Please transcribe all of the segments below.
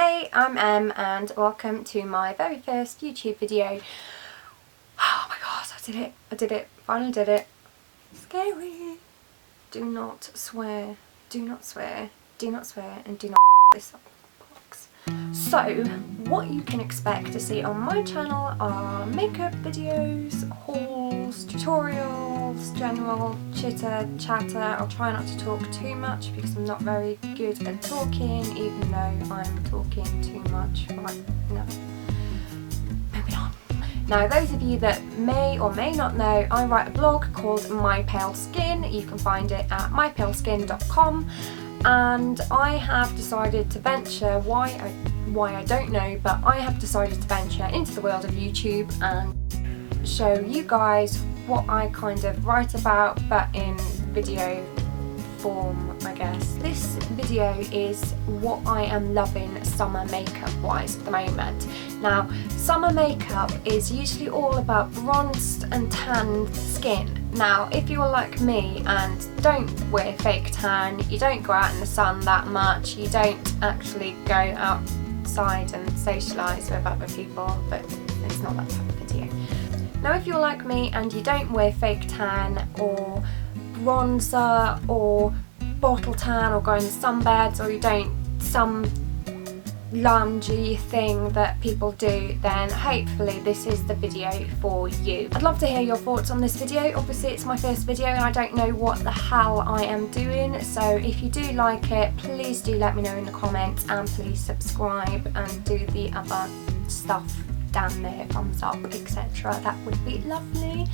Hey, I'm Em and welcome to my very first YouTube video. Oh my god, I did it, finally did it. Scary. Do not swear, do not swear, do not swear, and do not this up box. So, what you can expect to see on my channel are makeup videos, hauls, tutorials, general chitter chatter. I'll try not to talk too much because I'm not very good at talking, even though I'm talking too much right now. Moving on. Now, those of you that may or may not know, I write a blog called MyPaleSkin. You can find it at mypaleskin.com, and I have decided to venture, why I don't know, but I have decided to venture into the world of YouTube and show you guys what I kind of write about, but in video form, I guess. This video is what I am loving summer makeup wise at the moment. Now, summer makeup is usually all about bronzed and tanned skin. Now, if you're like me and don't wear fake tan, you don't go out in the sun that much, you don't actually go outside and socialise with other people, but it's not that type of video. Now, if you're like me and you don't wear fake tan or bronzer or bottle tan or go in sunbeds, or you don't some loungy thing that people do, then hopefully this is the video for you. I'd love to hear your thoughts on this video. Obviously it's my first video and I don't know what the hell I am doing, so if you do like it, please do let me know in the comments, and please subscribe and do the other stuff down there, thumbs up, etc. That would be lovely.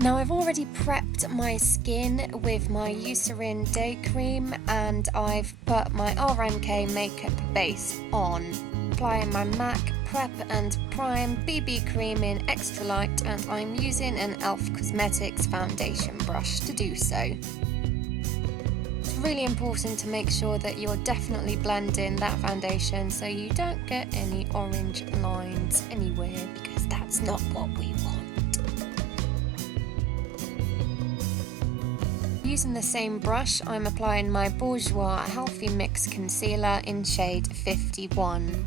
Now, I've already prepped my skin with my Eucerin Day Cream and I've put my RMK makeup base on. Applying my MAC Prep and Prime BB cream in Extra Light, and I'm using an e.l.f. Cosmetics foundation brush to do so. It's really important to make sure that you're definitely blending that foundation so you don't get any orange lines anywhere, because that's not what we want. Using the same brush, I'm applying my Bourjois Healthy Mix Concealer in shade 51.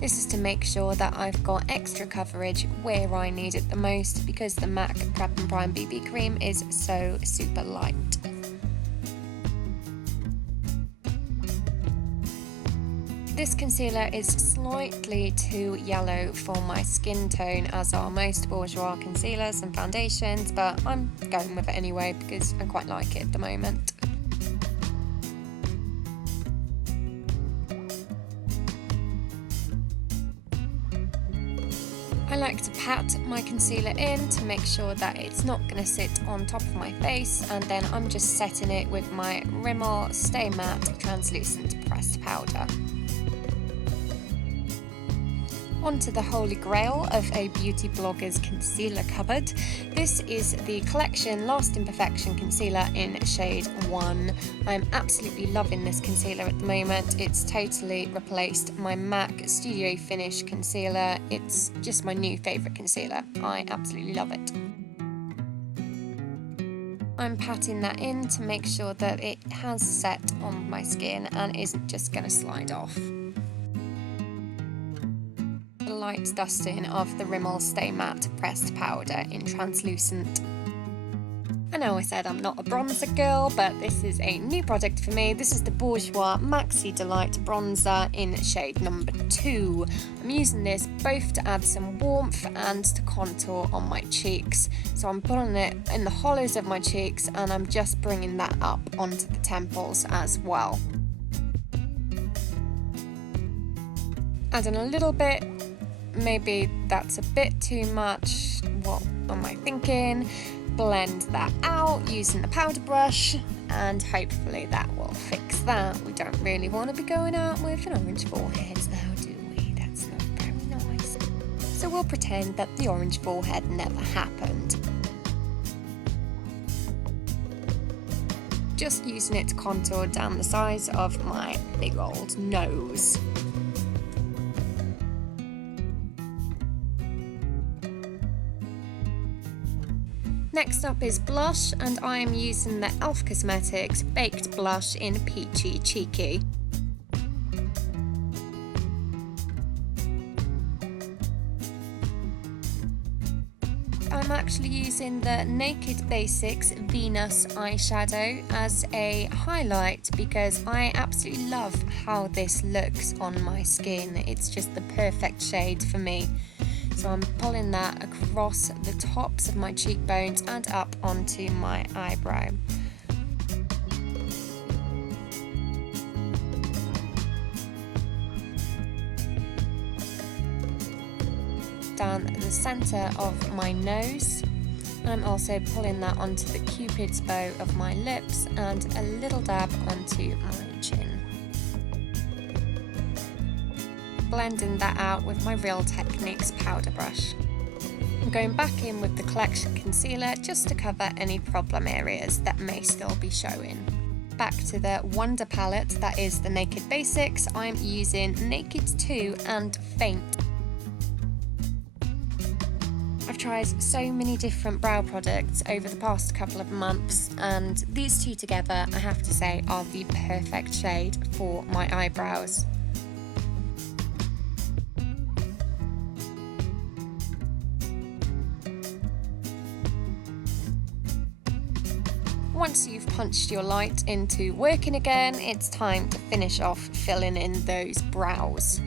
This is to make sure that I've got extra coverage where I need it the most, because the MAC Prep and Prime BB cream is so super light. This concealer is slightly too yellow for my skin tone, as are most Bourjois concealers and foundations, but I'm going with it anyway because I quite like it at the moment. I like to pat my concealer in to make sure that it's not going to sit on top of my face, and then I'm just setting it with my Rimmel Stay Matte Translucent Pressed Powder. Onto the holy grail of a beauty blogger's concealer cupboard. This is the Collection Lasting Perfection Concealer in shade 1. I'm absolutely loving this concealer at the moment. It's totally replaced my MAC Studio Finish concealer. It's just my new favourite concealer. I absolutely love it. I'm patting that in to make sure that it has set on my skin and isn't just going to slide off. Light dusting of the Rimmel Stay Matte Pressed Powder in Translucent. I know I said I'm not a bronzer girl, but this is a new product for me. This is the Bourjois Maxi Delight Bronzer in shade number 2. I'm using this both to add some warmth and to contour on my cheeks. So I'm putting it in the hollows of my cheeks and I'm just bringing that up onto the temples as well. Adding a little bit. Maybe that's a bit too much. What am I thinking? Blend that out using the powder brush, and hopefully that will fix that. We don't really want to be going out with an orange forehead now, do we? That's not very nice. So we'll pretend that the orange forehead never happened. Just using it to contour down the sides of my big old nose. Next up is blush, and I am using the e.l.f. Cosmetics Baked Blush in Peachy Cheeky. I'm actually using the Naked Basics Venus eyeshadow as a highlight because I absolutely love how this looks on my skin. It's just the perfect shade for me. So I'm pulling that across the tops of my cheekbones and up onto my eyebrow. Down the centre of my nose, and I'm also pulling that onto the cupid's bow of my lips and a little dab onto my chin. Blending that out with my Real Techniques powder brush. I'm going back in with the Collection concealer just to cover any problem areas that may still be showing. Back to the Wonder palette, that is the Naked Basics. I'm using Naked 2 and Faint. I've tried so many different brow products over the past couple of months, and these two together, I have to say, are the perfect shade for my eyebrows. Once you've punched your light into working again, it's time to finish off filling in those brows.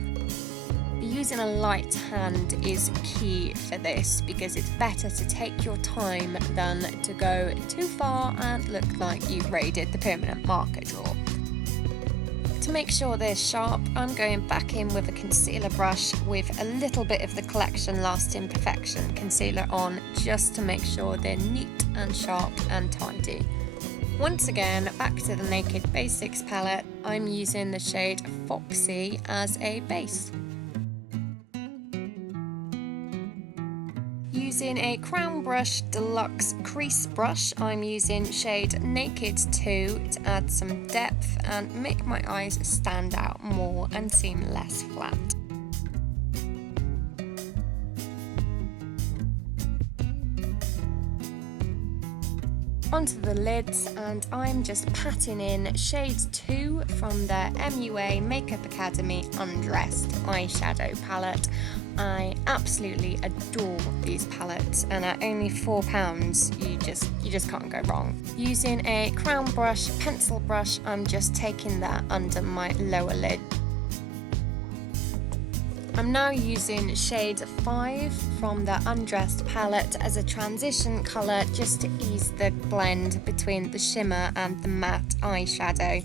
Using a light hand is key for this because it's better to take your time than to go too far and look like you've raided the permanent marker drawer. To make sure they're sharp, I'm going back in with a concealer brush with a little bit of the Collection Lasting Perfection concealer on, just to make sure they're neat and sharp and tidy. Once again, back to the Naked Basics palette, I'm using the shade Foxy as a base. Using a Crown Brush Deluxe Crease Brush, I'm using shade Naked 2 to add some depth and make my eyes stand out more and seem less flat. Onto the lids, and I'm just patting in shade 2 from the MUA Makeup Academy Undressed eyeshadow palette. I absolutely adore these palettes, and at only £4 you just can't go wrong. Using a Crown Brush pencil brush, I'm just taking that under my lower lid. I'm now using shade 5 from the Undressed palette as a transition colour, just to ease the blend between the shimmer and the matte eyeshadow.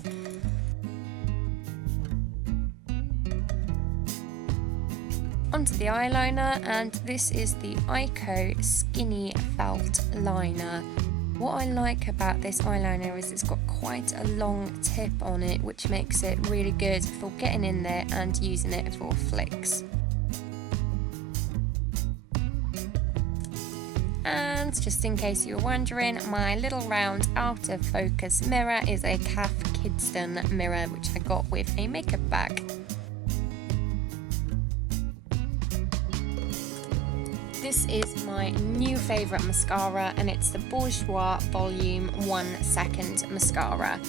Onto the eyeliner, and this is the Eeyko Skinny Felt Liner. What I like about this eyeliner is it's got quite a long tip on it, which makes it really good for getting in there and using it for flicks. And just in case you were wondering, my little round out of focus mirror is a Cath Kidston mirror, which I got with a makeup bag. This is my new favourite mascara, and it's the Bourjois Volume 1 Second Mascara.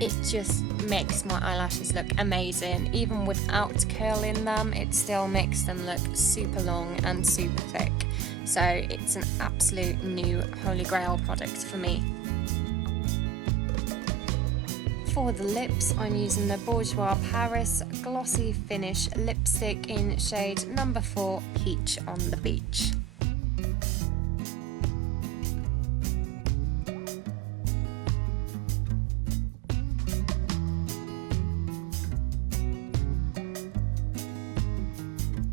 It just makes my eyelashes look amazing. Even without curling them, it still makes them look super long and super thick. So it's an absolute new holy grail product for me. For the lips, I'm using the Bourjois Paris Glossy Finish Lipstick in shade number 4, Peach on the Beach.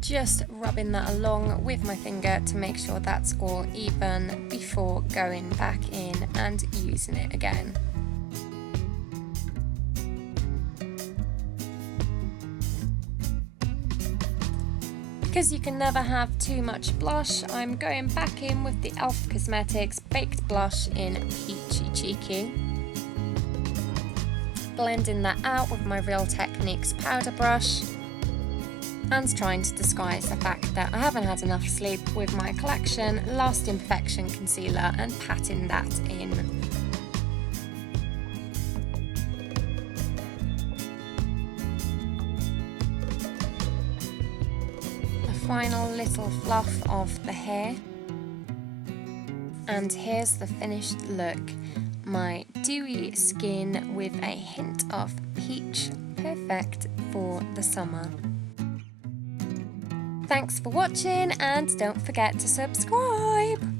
Just rubbing that along with my finger to make sure that's all even before going back in and using it again. Because you can never have too much blush, I'm going back in with the e.l.f. Cosmetics Baked Blush in Peachy Cheeky. Blending that out with my Real Techniques powder brush, and trying to disguise the fact that I haven't had enough sleep with my Collection Lasting Perfection concealer and patting that in. A final little fluff of the hair. And here's the finished look. My dewy skin with a hint of peach, perfect for the summer. Thanks for watching and don't forget to subscribe!